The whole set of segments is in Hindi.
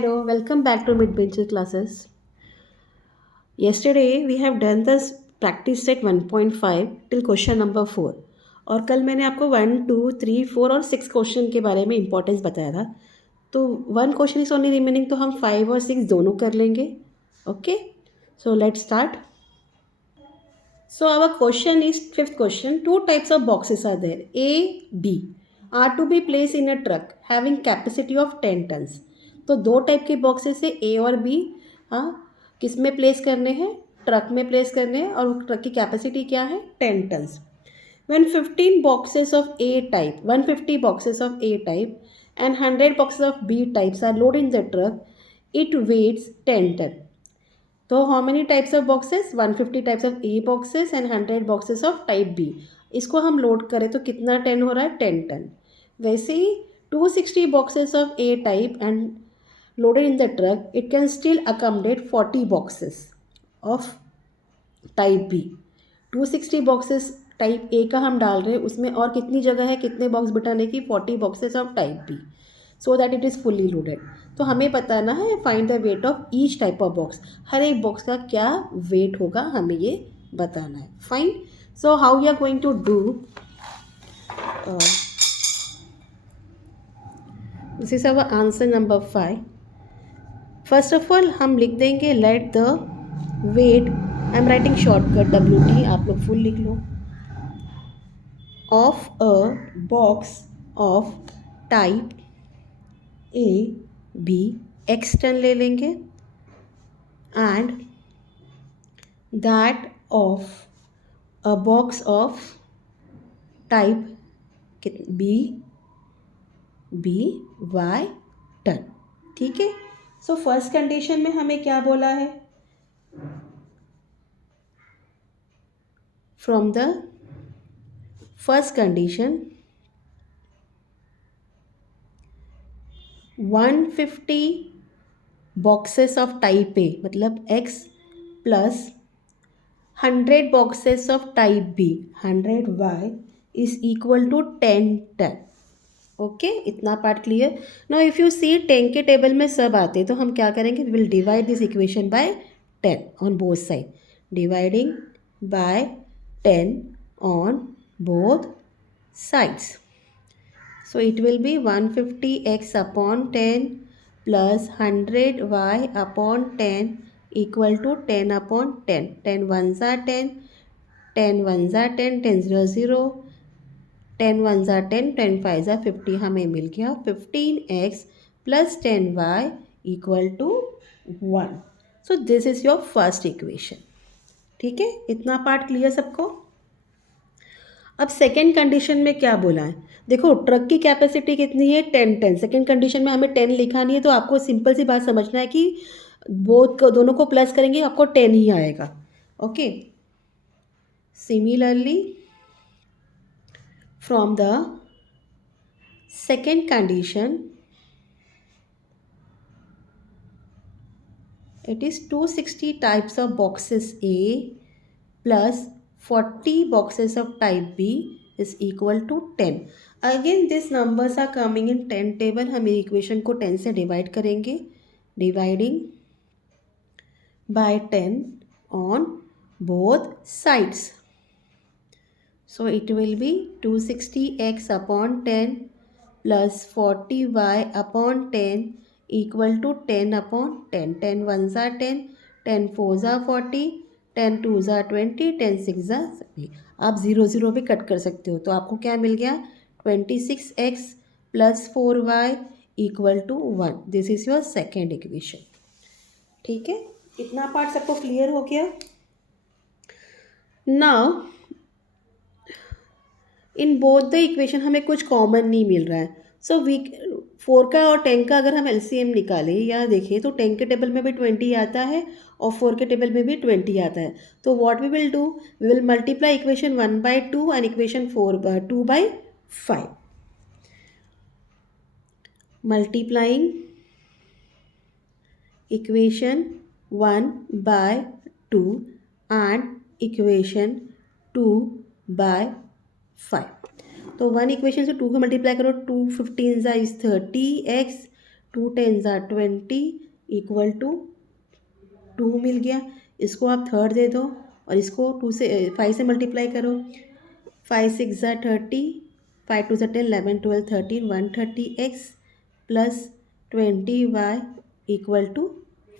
Hello, welcome back to Mid-Benches classes. Yesterday we have done this practice set 1.5 till question number 4 और कल मैंने आपको 1, 2, 3, 4 और 6 क्वेश्चन के बारे में इंपॉर्टेंस बताया था. तो 1 क्वेश्चन इज ओनली रिमेनिंग, तो हम 5 और 6 दोनों कर लेंगे. Okay, so let's start. So our question is fifth question. Two types of boxes are there. A, B are to be placed in a truck having capacity of 10 tons. तो दो टाइप के बॉक्सेस है A और B. हाँ, किस में प्लेस करने हैं? ट्रक में प्लेस करने हैं और ट्रक की कैपेसिटी क्या है? 10 tons. When 15 boxes of A type, 150 boxes of A type and 100 boxes of B types are loaded in the truck, it weighs 10 ton. तो how many types of boxes? 150 types of A boxes and 100 boxes of type B. इसको हम लोड करें तो कितना टन हो रहा है? 10 टन. वैसे ही 260 boxes of A type and loaded in the truck, it can still accommodate 40 boxes of type B. 260 boxes type A का हम डाल रहे हैं, उसमें और कितनी जगह है, कितने बॉक्स बिठाने की? 40 boxes of type B, so that it is fully loaded. तो हमें बताना है find the weight of each type of box. हर एक बॉक्स का क्या वेट होगा हमें ये बताना है. Fine. So how you are going to do, this is our answer number 5. First of all हम लिख देंगे let the weight, I am writing shortcut WT, आप लोग फुल लिख लो, of a box of type A be x ton ले लेंगे and that of a box of type B y ton. ठीक है. सो फर्स्ट कंडीशन में हमें क्या बोला है? From the first condition 150 boxes of type A मतलब x plus 100 boxes of type B 100y is equal to 10 ton. Okay, इतना part clear. Now if you see 10 के टेबल में सब आते, तो हम क्या करेंगे? We will divide this equation by 10 on both side. Dividing by 10 on both sides. So it will be 150x upon 10 plus 100y upon 10 equal to 10 upon 10. 10 ones are 10, 10 ones are 10, 10 0 0, 10 ones are 10, 10 5s are 50. हमें मिल गया 15x plus 10y equal to 1. So this is your first equation. ठीक है, इतना पार्ट क्लियर सबको. अब सेकेंड कंडीशन में क्या बोला है? देखो, ट्रक की कैपेसिटी कितनी है? 10 टन. सेकेंड कंडीशन में हमें 10 लिखा नहीं है, तो आपको सिंपल सी बात समझना है कि दोनों को प्लस करेंगे आपको 10 ही आएगा. Okay. Similarly from the second condition it is 260 types of boxes A plus 40 boxes of type B is equal to 10. Again these numbers are coming in 10 table. हम इक्वेशन को 10 से डिवाइड करेंगे. Dividing by 10 on both sides. So it will be 260x upon 10 plus 40y upon 10 equal to 10 upon 10. 10 ones are 10, 10 fours are 40, 10 twos are 20, 10 six are 30. आप 0 0 भी कट कर सकते हो. तो आपको क्या मिल गया? 26x plus 4y equal to 1. This is your second equation. ठीक है, इतना पार्ट सबको क्लियर हो गया. Now in both the equation हमें कुछ कॉमन नहीं मिल रहा है. सो 4 का और 10 का अगर हम LCM निकालें या देखें तो 10 के टेबल में भी 20 आता है और 4 के टेबल में भी 20 आता है. तो what we will do, we will multiply equation 1/2 and equation 2/5. Multiplying equation 1/2 and equation 2/5. तो 1 इक्वेशन से 2 को मल्टीप्लाई करो, 2 15 इज 30x, 2 टेन ज़ा 20 इक्वल टू 2 मिल गया। इसको आप थर्ड दे दो और इसको 2 से 5 से मल्टीप्लाई करो। 5 6 ज़ा 30, 5 2 ज़ा 10, 11 12 13, 130x plus 20y equal to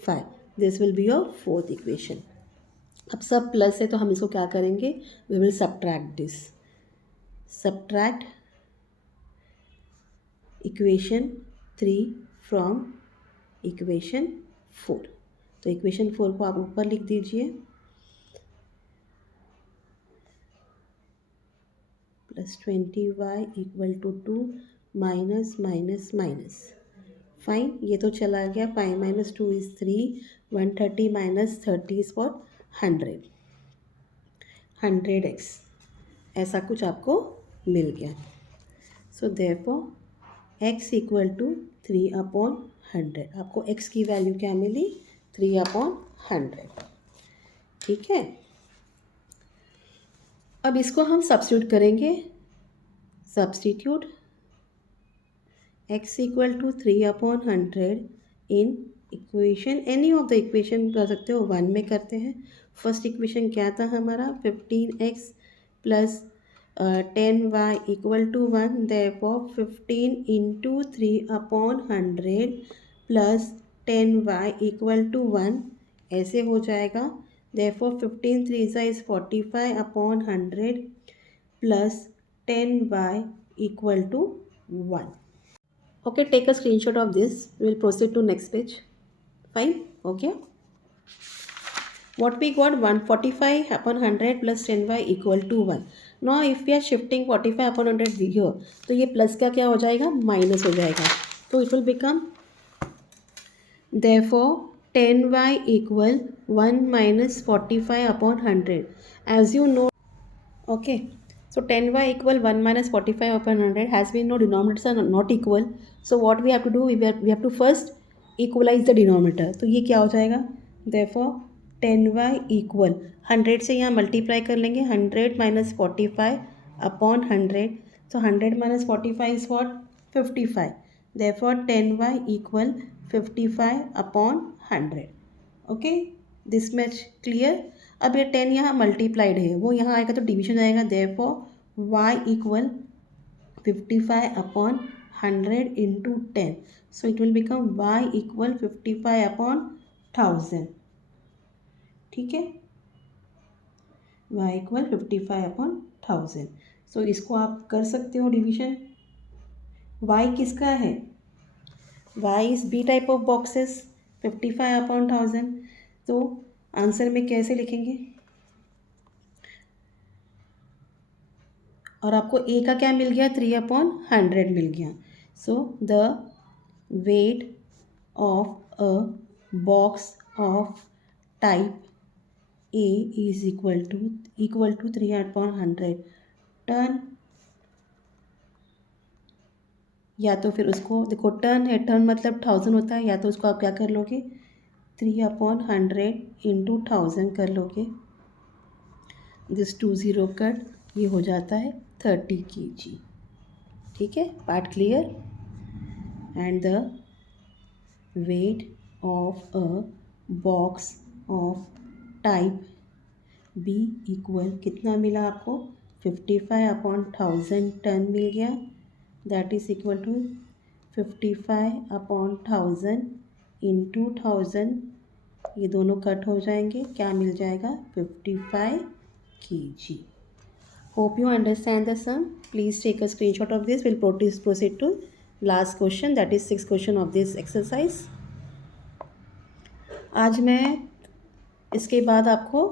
5। This will be your fourth equation. अब सब प्लस है तो हम इसको क्या करेंगे, we will subtract this. Subtract equation 3 from equation 4। तो इक्वेशन 4 को आप ऊपर लिख दीजिए, plus 20y equal to 2 minus minus minus. Fine, ये तो चला गया। 5 minus 2 is 3, 130 minus 30 is what 100, 100x ऐसा कुछ आपको मिल गया। So therefore x equal to 3/100। आपको x की वैल्यू क्या मिली, 3/100। ठीक है, अब इसको हम सब्स्टिट्यूट करेंगे। Substitute x equal to 3/100 in equation, any of the equation कर सकते हो, 1 में करते हैं। फर्स्ट इक्वेशन क्या था हमारा, 15x plus 10y equal to 1। Therefore 15 into 3/100 plus 10y equal to 1 ऐसे हो जाएगा। Therefore 15 3 is 45/100 plus 10y equal to 1। Okay, take a screenshot of this. We will proceed to next page. Fine. Okay. What we got, 145/100 plus 10y equal to 1. Now if we are shifting 45/100 here, तो ये प्लस का क्या हो जाएगा, माइनस हो जाएगा। तो it will become, therefore 10y equal 1 minus 45/100. As you know, okay. So 10y equal 1 minus 45/100 has been no denominators are not equal. So what we have to do, we have to first equalize the denominator. तो ये क्या हो जाएगा, therefore 10y equal 100 से यहाँ मल्टीप्लाई कर लेंगे, 100 minus 45/100. So 100 minus 45 is what, 55. Therefore 10y equal 55/100. Okay, this much clear. अब ये 10 यहाँ मल्टीप्लाइड है, वो यहाँ आएगा तो डिवीजन आएगा। Therefore y equal 55/100 into 10। So it will become y equal 55/1000। ठीक है, y इक्वल 55/1000। सो इसको आप कर सकते हो डिवीजन। y किसका है, y is B type of boxes, 55/1000। तो आंसर में कैसे लिखेंगे, और आपको ए का क्या मिल गया, 3/100 मिल गया। So the weight of a box of type A is equal to 3/100 ton. या तो फिर उसको देखो, टन है, टन मतलब 1000 होता है, या तो उसको आप क्या कर लोगे, 3/100 इंटू 1000 कर लोगे। दिस 20 कट, ये हो जाता है 30 kg। ठीक है, part clear. And the weight of a box of type B equal कितना मिला आपको, 55/1000 टन मिल गया। That is equal to 55/1000 into 1000, ये दोनों कट हो जाएंगे, क्या मिल जाएगा, 55 kg। Hope you understand the sum. Please take a screenshot of this. We'll proceed to last question, that is 6th question of this exercise. आज मैं इसके बाद आपको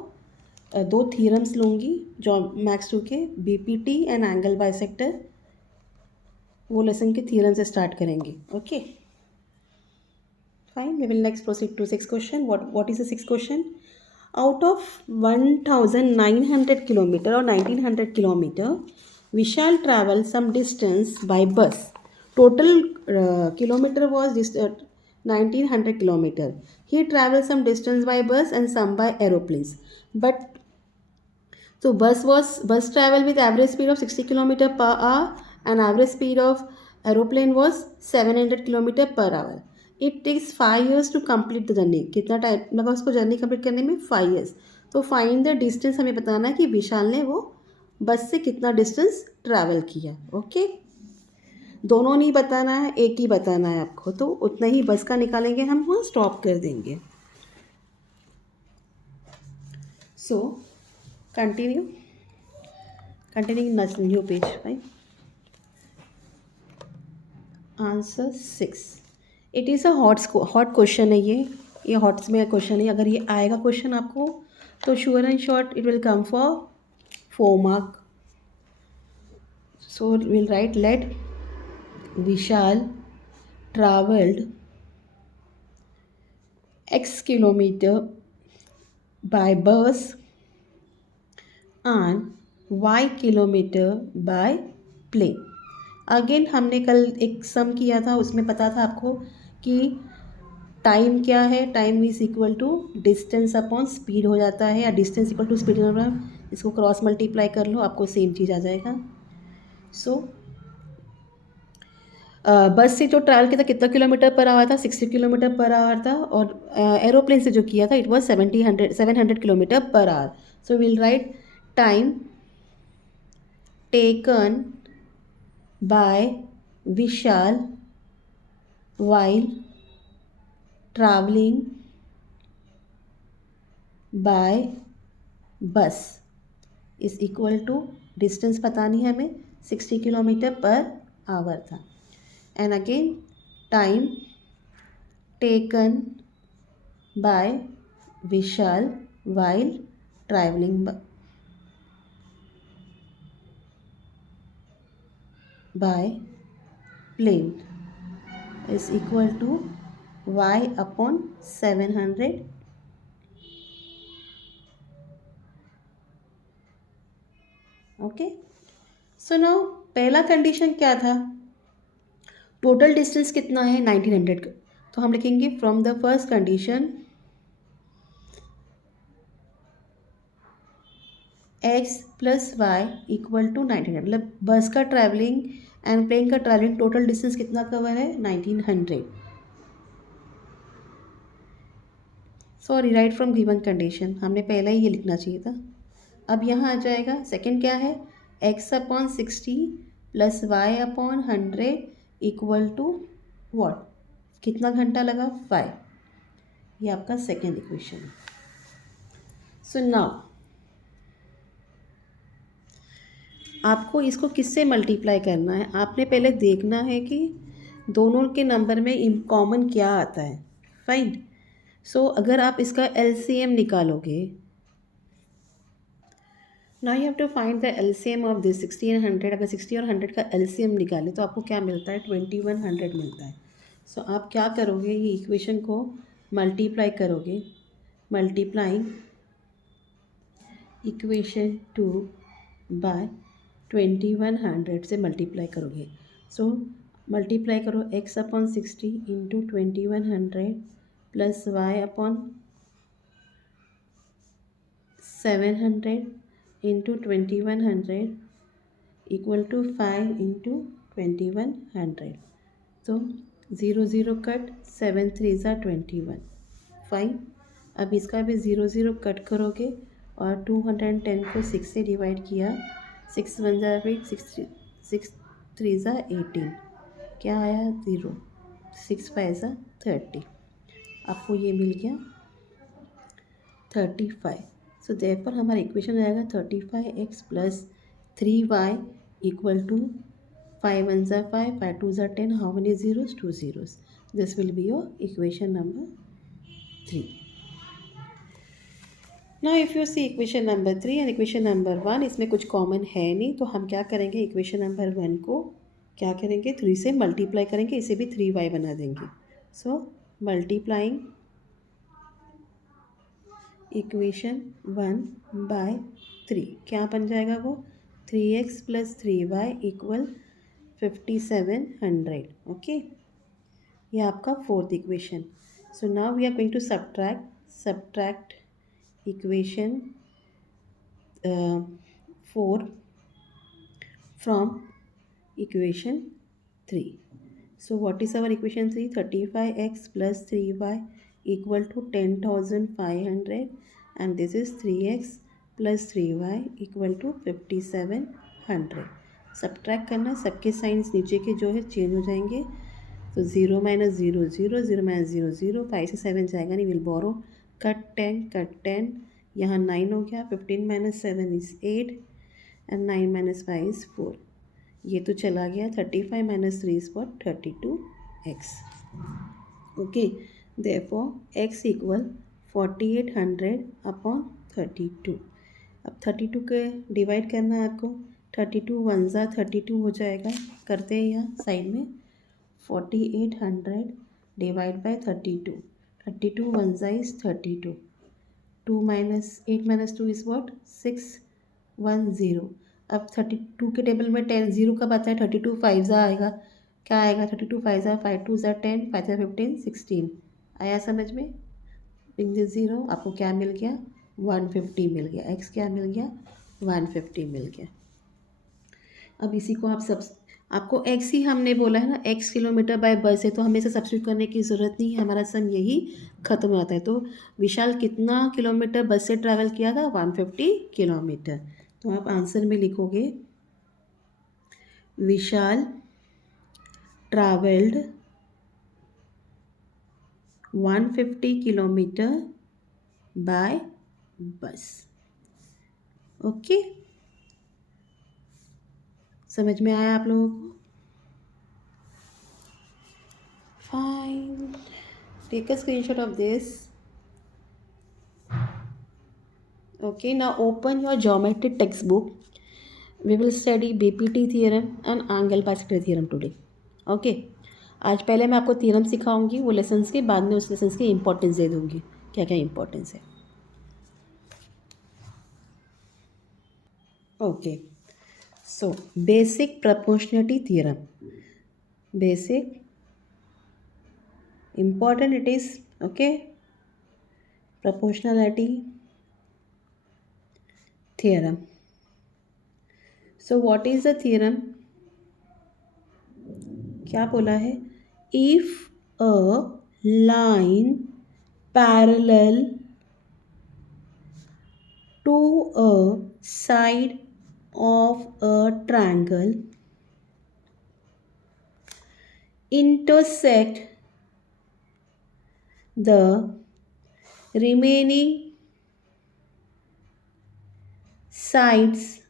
दो थ्योरम्स लूँगी जो मैथ्स 2 के बीपीटी एंड एंगल बाइसेक्टर, वो लेसन के थ्योरम से स्टार्ट करेंगे। Okay, fine. We will next proceed to 6th question. What is the 6th question? Out of 1900 kilometer or 1900 kilometer, we shall travel some distance by bus. Total kilometer was 1900 kilometer. He traveled some distance by bus and some by aeroplanes. But so bus travel with average speed of 60 kilometer per hour and average speed of aeroplane was 700 kilometer per hour. It takes 5 years to complete the journey. कितना टाइम लगा उसको जर्नी कंप्लीट करने में? 5 years। तो फाइंड द डिस्टेंस हमें बताना है कि विशाल ने वो बस से कितना डिस्टेंस ट्रैवल किया। ओके, दोनों नहीं बताना है, एक ही बताना है आपको, तो उतना ही बस का निकालेंगे, हम वहाँ स्टॉप कर देंगे। So continue new page. Right, answer 6। It is a hot question है ये हॉट्स में क्वेश्चन है। अगर ये आएगा क्वेश्चन आपको तो sure and short it will come for 4 mark। So will write, let Vishal traveled x kilometer by bus and y kilometer by plane। Again हमने कल एक सम किया था, उसमें पता था आपको कि टाइम क्या है, time is equal to distance upon speed हो जाता है, या डिस्टेंस इक्वल टू स्पीड हो रहा है। इसको क्रॉस मल्टीप्लाई कर लो, आपको सेम चीज़ आ जाएगा। सो बस से जो ट्रैवल किया था कितना किलोमीटर पर आवर था? 60 किलोमीटर पर आवर था। और एरोप्लेन से जो किया था it was 700 kilometre per hour. So will write time taken by Vishal while traveling by bus is equal to, distance बतानी है हमें, 60 किलोमीटर पर आवर था। And again time taken by Vishal while traveling by plane is equal to y upon 700। Okay, so now पहला कंडीशन क्या था? टोटल डिस्टेंस कितना है? 1900 का। तो हम लिखेंगे from the first condition x plus y equal to 1900। मतलब बस का ट्रैवलिंग एंड प्लेन का ट्रैवलिंग टोटल डिस्टेंस कितना कवर है? 1900। Sorry, right from given condition, हमने पहले ही ये लिखना चाहिए था। अब यहाँ आ जाएगा सेकंड क्या है? x upon 60 plus y upon 100 equal to what? कितना घंटा लगा? 5। ये आपका सेकेंड इक्वेशन है। सो नाउ आपको इसको किससे मल्टीप्लाई करना है? आपने पहले देखना है कि दोनों के नंबर में कॉमन क्या आता है। फाइन। सो अगर आप इसका एलसीएम निकालोगे, now you have to find the LCM of this 60 and 100। अगर 60 और 100 का एलसीएम निकालें तो आपको क्या मिलता है? 2100 मिलता है। सो आप क्या करोगे? ये इक्वेशन को मल्टीप्लाई करोगे, मल्टीप्लाइंग इक्वेशन 2 बाय 2100 से मल्टीप्लाई करोगे। सो मल्टीप्लाई करो x upon 60 into 2100 plus y upon 700 into 2100 equal to 5 into 2100। तो 0 0 कट, 7 3 ज़ा 21। फाइन। अब इसका भी 0 0 कट करोगे और 210 को 6 से डिवाइड किया, 6 1 ज़ा 8, 6 3 ज़ा 18। क्या आया? 0। 6 5 ज़ा 30। आपको ये मिल गया 35। सो देयरफॉर हमारा इक्वेशन आएगा 35x plus 3y equal to 5 1 ज़ा 5, 5 2 ज़ा 10। How many zeros? 2 zeros। This will be your equation number 3। Now if you see equation number 3 and equation number 1, इसमें कुछ कॉमन है नहीं, तो हम क्या करेंगे? इक्वेशन नंबर 1 को क्या करेंगे? 3 से मल्टीप्लाई करेंगे, इसे भी 3y बना देंगे। सो मल्टीप्लाइंग इक्वेशन 1 बाय 3 क्या बन जाएगा? वो 3x plus 3y equal 5700। Okay, ये आपका fourth equation. So now we are going to subtract equation 4 from equation 3। So what is our equation 3? 35x plus 3y equal to 10,500 and this is 3x plus 3y equal to 5,700. Subtract करना, सबके साइंस नीचे के जो है चेंज हो जाएंगे. तो 0 माइनस 0 0 0 माइनस 0 0 5 से 7 जाएगा नहीं, विल बोरो. कट 10 यहाँ 9 हो गया. 15 minus 7 is 8 and 9 minus 5 is 4. ये तो चला गया. 35 minus 3 is what? 32x. Okay, therefore x equal 4800 upon 32. अब 32 के डिवाइड करना है आपको. 32 वन ज़ा 32 हो जाएगा. करते हैं यहाँ साइड में. 4800 डिवाइड बाय 32. 32 वन ज़ा is 32. 2 minus 8 minus 2 is what? 610. अब 32 के टेबल में 10 जीरो कब आता है? 32 5 ज़ा आएगा. क्या आएगा? 32 5 ज़ा 5 2 ज़ा 10 5 ज़ा 15 16. आया समझ में? इन दिस ज़ीरो आपको क्या मिल गया? 150 मिल गया. x क्या मिल गया? 150 मिल गया. अब इसी को आप सब, आपको x ही हमने बोला है ना, x किलोमीटर बाय बस है, तो हमें इसे सब्स्टिट्यूट करने की ज़रूरत नहीं है. हमारा सम यही ख़त्म हो जाता है. तो विशाल कितना किलोमीटर बस से ट्रैवल किया था? 150 किलोमीटर. तो आप आंसर में लिखोगे Vishal travelled 150 kilometre by bus. Okay, समझ में आया आप लोगों को? Fine, take a screenshot of this. Okay, now open your geometry textbook. We will study BPT theorem and angle bisector theorem today. Okay, आज पहले मैं आपको थ्योरम सिखाऊंगी वो लेसन्स के, बाद में उस लेसन्स की इंपॉर्टेंस दे दूंगी, क्या क्या इंपॉर्टेंस है. Okay, so basic proportionality theorem. Basic important it is. Okay, proportionality theorem. So what is the theorem? क्या बोला है? If a line parallel to a side of a triangle intersect the remaining sides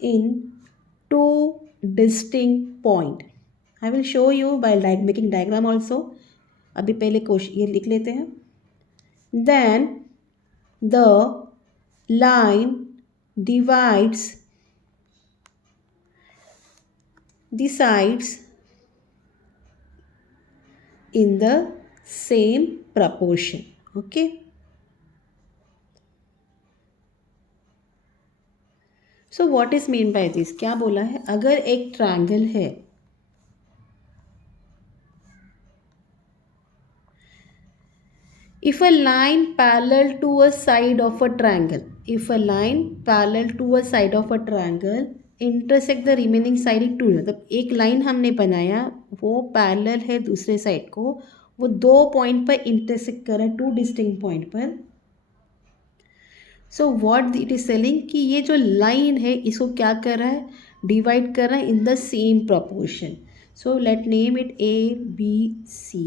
in two distinct point. I will show you by making diagram also. अभी पहले क्वेश्चन ये लिख लेते हैं. Then the line divides the sides in the same proportion. Okay. So what is mean by this? क्या बोला है? अगर एक ट्रायंगल है, if a line parallel to a side of a triangle, if a line parallel to a side of a triangle intersect the remaining side in two, मतलब एक लाइन हमने बनाया, वो पैरेलल है दूसरे साइड को, वो दो पॉइंट पर इंटरसेक्ट कर रहा है, टू डिस्टिंक्ट पॉइंट पर. So what it is selling कि ये जो लाइन है इसको क्या कर रहा है? डिवाइड कर रहा है in the same proportion. So let name it A B C.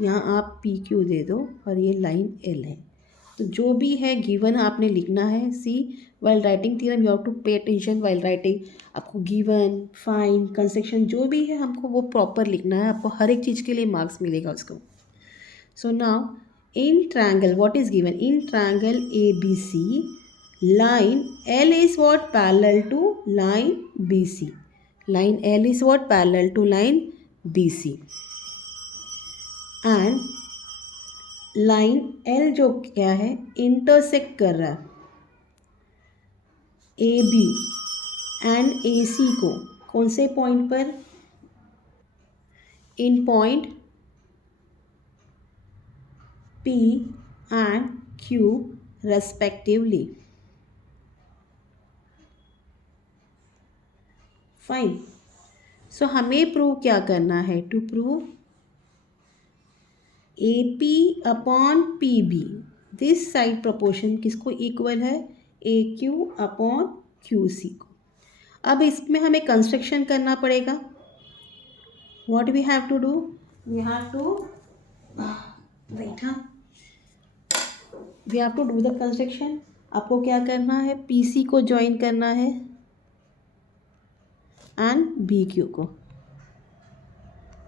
यहाँ आप पी क्यू दे दो और ये लाइन एल है. तो जो भी है गिवन आपने लिखना है. See, while writing theorem you have to pay attention while writing. आपको गिवन, फाइन, कंस्ट्रक्शन जो भी है हमको वो प्रॉपर लिखना है. आपको हर एक चीज़ के लिए मार्क्स मिलेगा उसको. So now in triangle what is given? In triangle ABC, line L is what? Parallel to line BC. Line L is what? Parallel to line BC. And line L जो क्या है? intersect कर रहा है AB and AC को. कौन से पॉइंट पर? In point P and Q respectively. Fine. So हमें प्रूव क्या करना है, to prove A P upon P B, this side proportion किसको इक्वल है, A Q upon Q C को। अब इसमें हमें कंस्ट्रक्शन करना पड़ेगा। What we have to do, we have to wait, हाँ, we have to do the construction. आपको क्या करना है, पी सी को ज्वाइन करना है एंड बी क्यू को,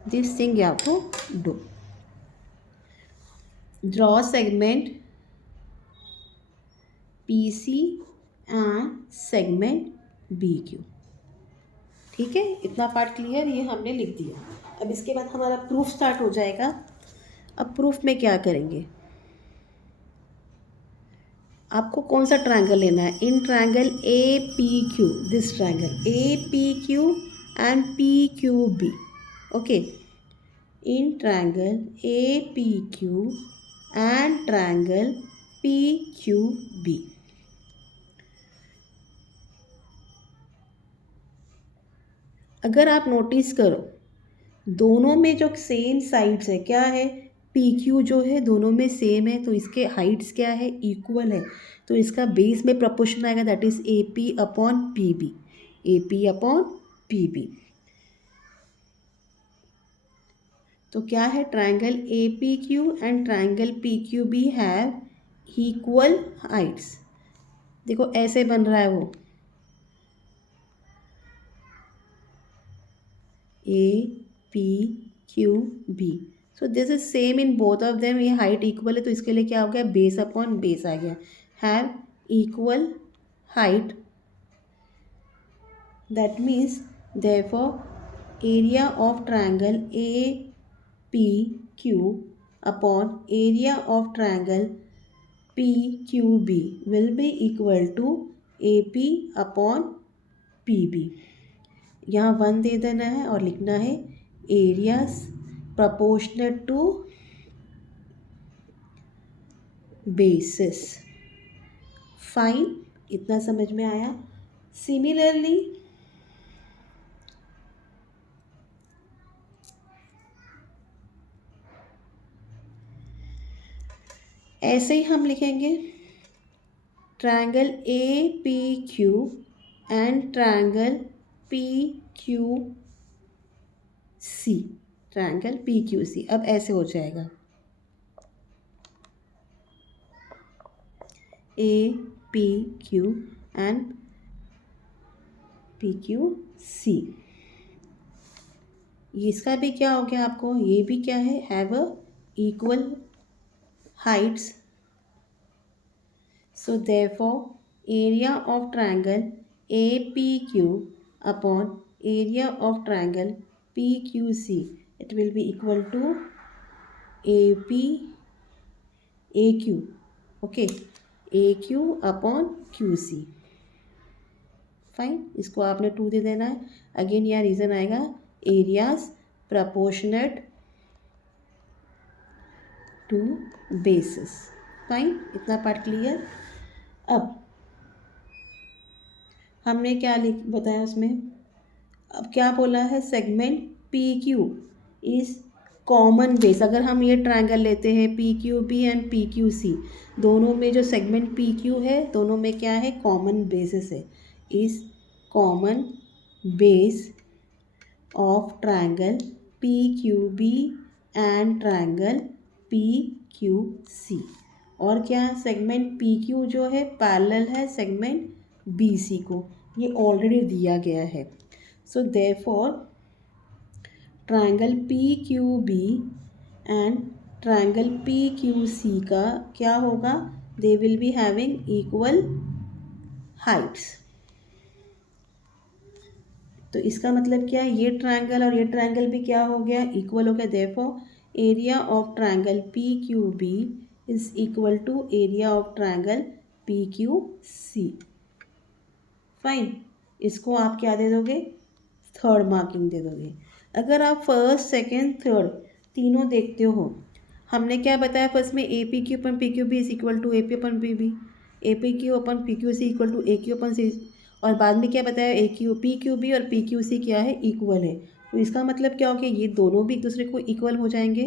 this thing you have to do. Draw segment P C and segment B Q. ठीक है, इतना पार्ट क्लियर, ये हमने लिख दिया। अब इसके बाद हमारा प्रूफ स्टार्ट हो जाएगा। अब प्रूफ में क्या करेंगे, आपको कौन सा ट्रायंगल लेना है, in triangle A P Q, this triangle A P Q and P Q B, okay, in triangle A P Q and triangle P Q B. अगर आप नोटिस करो, दोनों में जो सेम साइड्स है, क्या है, पी क्यू जो है दोनों में सेम है, तो इसके हाइट्स क्या है, इक्वल है, तो इसका बेस में प्रपोर्शन आएगा, that is A P upon P B, A P upon P B. तो क्या है, triangle A P Q and triangle P Q B have equal heights. देखो ऐसे बन रहा है वो, A P Q B, so this is same in both of them, ये हाइट इक्वल है, तो इसके लिए क्या हो गया, बेस अपॉन बेस आ गया, have equal height, that means therefore area of triangle A P Q upon area of triangle P Q B will be equal to A P upon P B. यहाँ 1 दे देना है और लिखना है areas proportionate to basis. Fine, इतना समझ में आया। सिमिलरली ऐसे ही हम लिखेंगे triangle A P Q and triangle P Q C, triangle P Q C. अब ऐसे हो जाएगा, A P Q and P Q C. इसका भी क्या हो गया आपको, ये भी क्या है, have a equal heights, so therefore area of triangle APQ upon area of triangle PQC, it will be equal to AP AQ, okay, AQ upon QC। Fine, इसको आपने 2 दे देना है। अगेन यहाँ रीज़न आएगा areas proportionate to basis. Fine, इतना पार्ट क्लियर। अब हमने क्या बताया उसमें, अब क्या बोला है, segment P Q is common base. अगर हम ये ट्रायंगल लेते हैं P Q B and P Q C, दोनों में जो सेगमेंट पी क्यू है दोनों में क्या है, कॉमन बेसिस है, is common base of triangle P Q B and triangle P Q C. और क्या, सेगमेंट पी क्यू जो है पैरेलल है सेगमेंट बी सी को, ये ऑलरेडी दिया गया है। So therefore triangle P Q B and triangle P Q C का क्या होगा, they will be having equal heights. तो इसका मतलब क्या है, ये ट्रायंगल और ये ट्रायंगल भी क्या हो गया, इक्वल हो गया। Therefore area of triangle P Q B is equal to area of triangle P Q C. Fine, इसको आप क्या दे दोगे, 3rd मार्किंग दे दोगे। अगर आप फर्स्ट सेकेंड थर्ड तीनों देखते हो, हमने क्या बताया फर्स्ट में, A P Q upon P Q B is equal to A P upon P B, A P Q upon P Q C equal to A Q upon C, और बाद में क्या बताया, A Q P Q B और पी क्यू सी क्या है, इक्वल है। तो इसका मतलब क्या हो गया, ये दोनों भी एक दूसरे को इक्वल हो जाएंगे।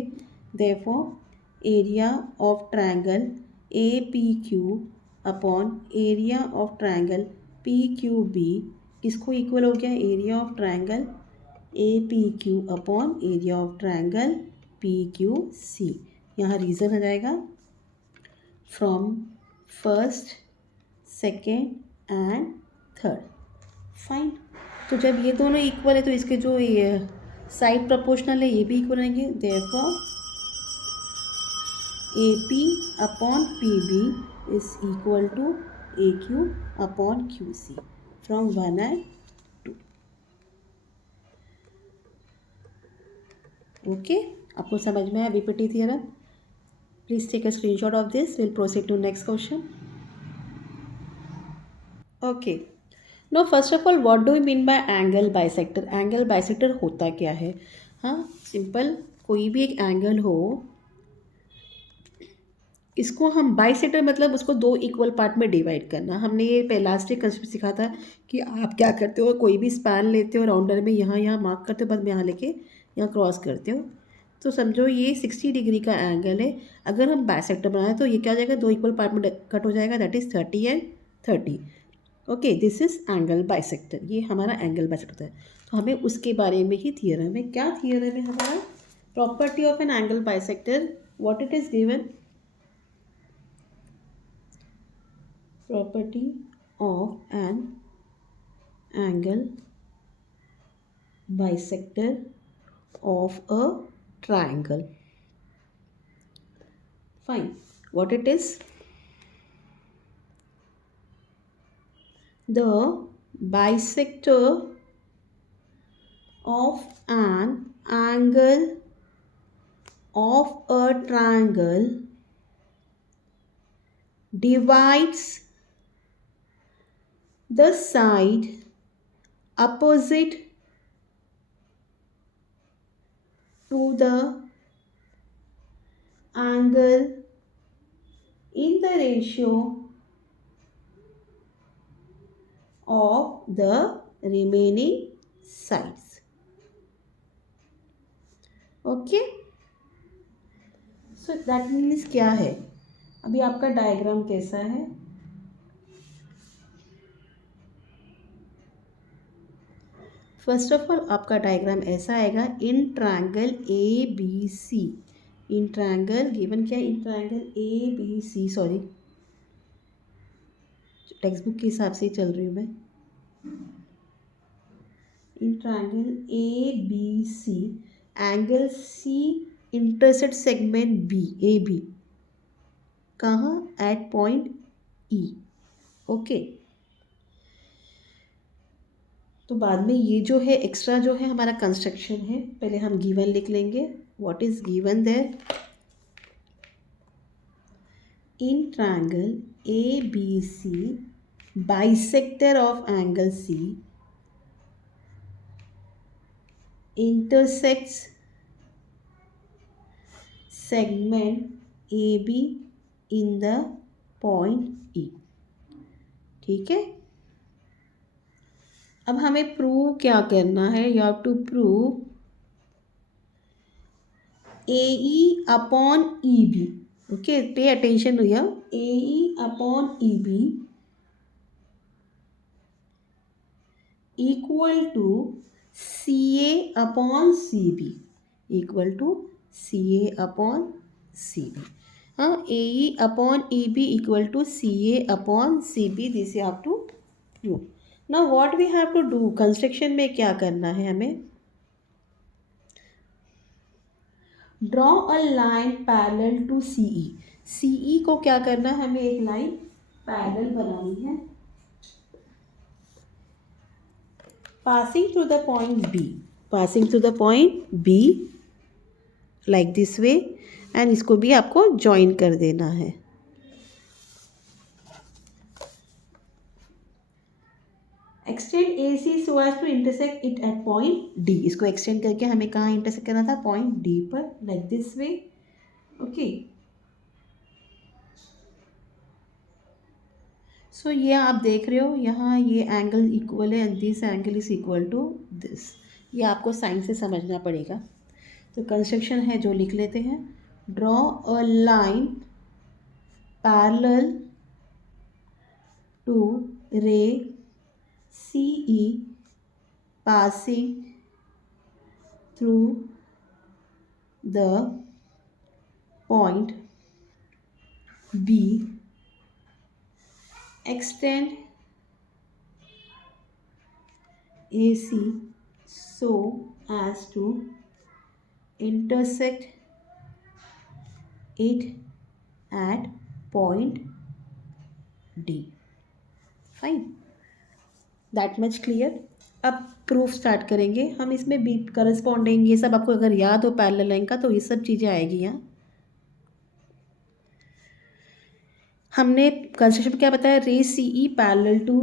Therefore area of triangle A P Q upon area of triangle P Q B किसको इक्वल हो गया, area of triangle A P Q upon area of triangle P Q C. यहाँ रीज़न आ जाएगा from first, second and third. Fine. तो जब ये दोनों इक्वल है तो इसके जो ये साइड प्रोपोर्शनल है ये भी इक्वल रहेंगे। Therefore A P upon P B is equal to A Q upon Q C from 1 and 2। Okay, आपको समझ में आया BPT theorem? Please take a screenshot of this. Will proceed to next question. Okay, no first of all what do you mean by angle bisector? Angle bisector होता क्या है? हाँ सिंपल, कोई भी एक एंगल हो इसको हम बाइसेक्टर मतलब उसको दो इक्वल पार्ट में डिवाइड करना। हमने ये लास्ट वीक कंसेप्ट सीखा था कि आप क्या करते हो, कोई भी स्पैन लेते हो राउंडर में, यहाँ यहाँ मार्क करते हो, बस में यहाँ लेके यहाँ क्रॉस करते हो। तो समझो ये 60 डिग्री का एंगल है। अगर हम बाइसेक्टर बनाए तो ये क्या हो जाएगा, दो इक्वल पार्ट में कट हो जाएगा, that is 30 and 30। Okay, this is angle bisector, ये हमारा एंगल बाइसेक्टर है। तो हमें उसके बारे में ही थियरम है। क्या थियरम है हमारा? Property of an angle bisector, what it is given, property of an angle bisector of a triangle. Fine. What it is? The bisector of an angle of a triangle divides the side opposite to the angle in the ratio of the remaining sides. Okay, so that means क्या है? अभी आपका डायग्राम कैसा है? फर्स्ट ऑफ ऑल आपका डायग्राम ऐसा आएगा, in triangle A B C, in triangle given क्या है, in triangle A B C, sorry textbook के हिसाब से ही चल रही हूँ मैं। In triangle A B C, angle C intersect segment B, A B कहाँ, एट पॉइंट ई। ओके, तो बाद में ये जो है एक्स्ट्रा जो है हमारा कंस्ट्रक्शन है, पहले हम गिवन लिख लेंगे। What is given there, in triangle A B C bisector of angle C intersects segment AB in the point E। ठीक है, अब हमें प्रूव क्या करना है, you have to prove AE upon EB। Okay, pay attention here, AE upon EB equal to CA upon CB, equal to CA upon CB। हाँ, AE upon EB equal to CA upon CB, this you have to prove. Now what we have to do, construction में क्या करना है हमें, draw a line parallel to CE। CE को क्या करना है, हमें एक लाइन पैरेलल बनानी है, passing through the point B, passing through the point B like this way, and इसको भी आपको join कर देना है। extend AC so as to intersect it at point D, इसको extend करके हमें कहाँ intersect करना था, point D पर, like this way। okay, सो ये आप देख रहे हो यहाँ ये एंगल इक्वल है and this angle is equal to this. ये आपको साइन से समझना पड़ेगा। तो कंस्ट्रक्शन है जो लिख लेते हैं। Draw a line parallel to ray CE passing through the point B. Extend AC so as to intersect it at point D. Fine. That much clear. अब प्रूफ स्टार्ट करेंगे हम। इसमें बी करस्पॉन्डिंग ये सब आपको अगर याद हो पैरेलल लाइन का तो ये सब चीज़ें आएगी यहाँ। हमने कंस्ट्रक्शन में क्या बताया, रे CE पैरेलल टू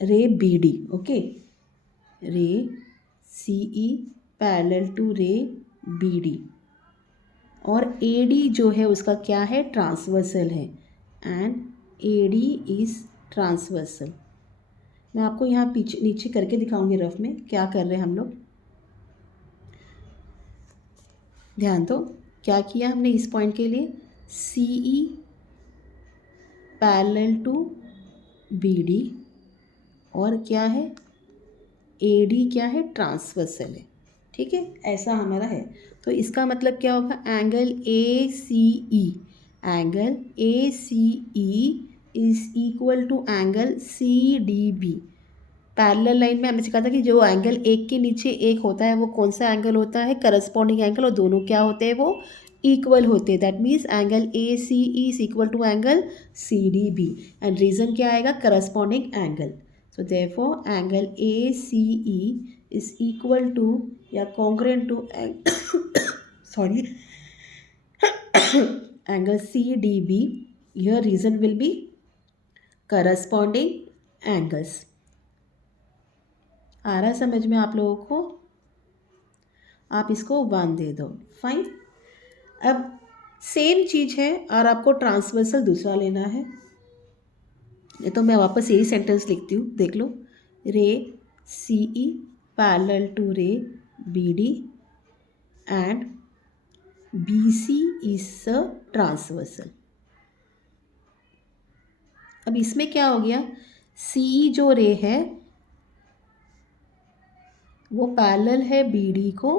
रे BD। ओके, रे CE पैरेलल टू रे BD और AD जो है उसका क्या है, ट्रांसवर्सल है एंड AD इज ट्रांसवर्सल। मैं आपको यहाँ पीछे नीचे करके दिखाऊंगी रफ में क्या कर रहे हैं हम लोग। ध्यान दो क्या किया हमने इस पॉइंट के लिए, CE पैरेलल टू BD और क्या है AD क्या है, ट्रांसवर्सल है। ठीक है, ऐसा हमारा है। तो इसका मतलब क्या होगा, angle ACE, angle ACE is equal to angle CDB। Parallel line में हमने सिखा था कि जो एंगल एक के नीचे एक होता है वो कौन सा एंगल होता है, करस्पॉन्डिंग एंगल, और दोनों क्या होते हैं, वो इक्वल होते हैं। That means angle ACE is equal to angle CDB and reason क्या आएगा, corresponding angle. So therefore angle ACE is equal to या congruent to sorry angle CDB। Here reason will be corresponding angles। आ रहा है समझ में आप लोगों को? आप इसको 1 दे दो। फाइन। अब सेम चीज़ है और आपको ट्रांसवर्सल दूसरा लेना है। ये तो मैं वापस यही सेंटेंस लिखती हूँ, देख लो। रे CE पैरेलल टू रे BD and BC is a transversal. अब इसमें क्या हो गया, CE जो रे है वो पैरेलल है BD को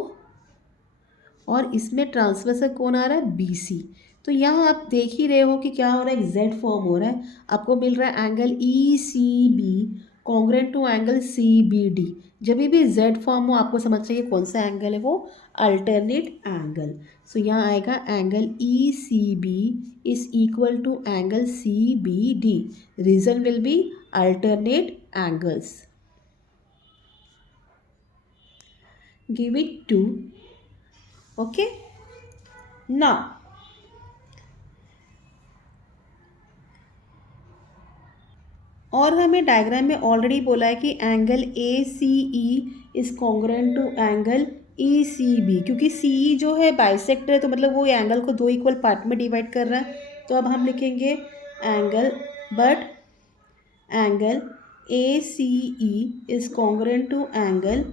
और इसमें ट्रांसवर्सल कौन आ रहा है, BC। तो यहाँ आप देख ही रहे हो कि क्या हो रहा है, Z फॉर्म हो रहा है। आपको मिल रहा है angle ECB congruent to angle CBD। जब भी Z फॉर्म हो आपको समझ चाहिए कौन सा एंगल है वो, अल्टरनेट एंगल। सो यहाँ आएगा angle ECB is equal to angle CBD। Reason will be alternate angles. Give it 2. Okay, now और हमें डायग्राम में ऑलरेडी बोला है कि angle ACE is congruent to angle ECB, क्योंकि CE जो है बाइसेक्टर है तो मतलब वो एंगल को 2 इक्वल पार्ट में डिवाइड कर रहा है। तो अब हम लिखेंगे angle ACE is congruent to angle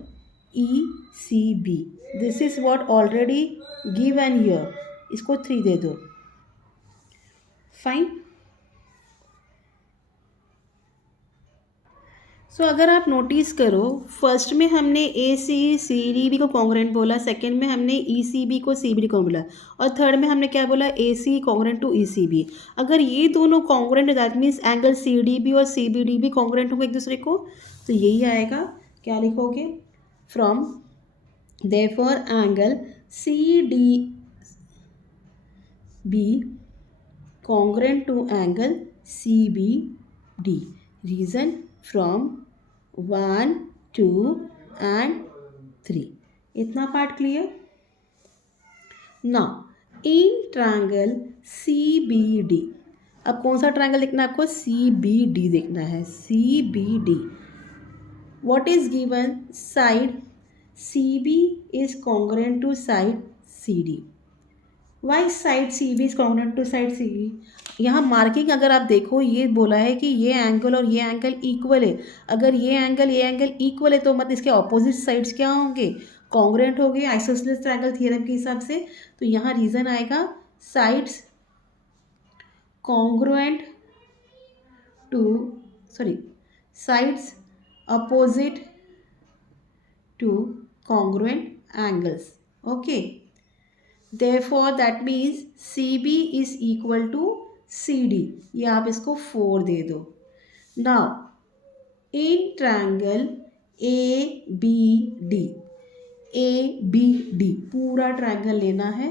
ECB। This is what already given here. इसको 3 दे दो। फाइन। सो अगर आप नोटिस करो, फर्स्ट में हमने ACE-CDB को कॉन्ग्रुएंट बोला, सेकेंड में हमने ECB को CBD को बोला और थर्ड में हमने क्या बोला, AC कॉन्ग्रुएंट टू ECB। अगर ये दोनों कॉन्ग्रुएंट है दैट मीन्स एंगल CDB और CBD भी कॉन्ग्रुएंट होंगे एक दूसरे को। तो यही आएगा, क्या लिखोगे, from therefore angle CDB congruent to angle CBD। Reason from 1, 2 and 3। इतना part clear. Now in triangle CBD, अब कौन सा ट्रायंगल देखना है आपको, CBD देखना है। CBD what is given, side CB is congruent to side CD। Why side C B is congruent to side C B. यहाँ मार्किंग अगर आप देखो, ये बोला है कि ये एंगल और ये एंगल इक्वल है। अगर ये एंगल इक्वल है तो मतलब इसके ऑपोजिट साइड्स क्या होंगे, कॉन्ग्रुएंट हो गए आइसोसेलेस ट्रायंगल थ्योरम के हिसाब से। तो यहाँ रीजन आएगा sides congruent to, sorry, sides opposite to congruent angles. Okay, therefore that means CB is equal to CD। ये आप इसको 4 दे दो। now in triangle ABD, ABD पूरा ट्रायंगल लेना है।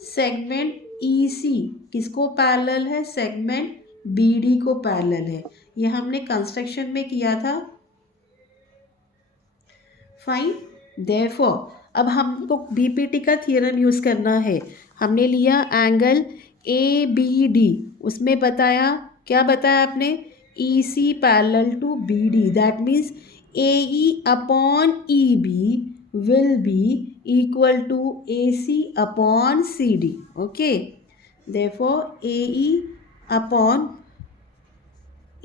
सेगमेंट EC किसको पैरेलल है, सेगमेंट BD को पैरेलल है। ये हमने कंस्ट्रक्शन में किया था। फाइन, देयरफॉर अब हमको बीपीटी का थियरम यूज़ करना है। हमने लिया एंगल ABD, उसमें बताया, क्या बताया आपने, EC parallel to BD, that means AE upon EB will be equal to AC upon CD। Okay, therefore AE upon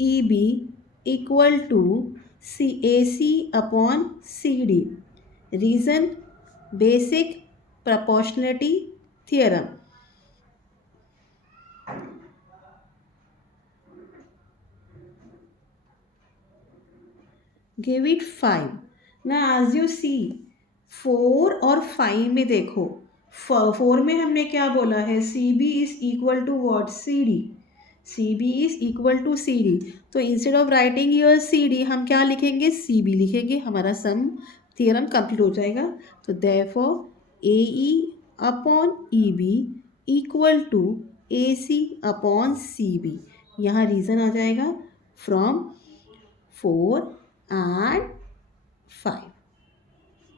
EB equal to AC upon CD। Reason, basic proportionality theorem। give it 5। now as you see 4 और 5 में देखो, 4 में हमने क्या बोला है, CB is equal to what, CD। CB is equal to CD। तो instead of writing your CD हम क्या लिखेंगे, CB लिखेंगे, हमारा सम थियरम कंप्लीट हो जाएगा। तो therefore AE upon EB equal to AC upon CB। यहाँ रीज़न आ जाएगा from 4 and 5।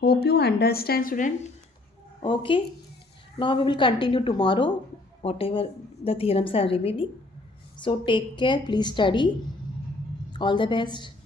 hope you understand student। okay, now we will continue tomorrow whatever the theorems are remaining। so take care, please study, all the best।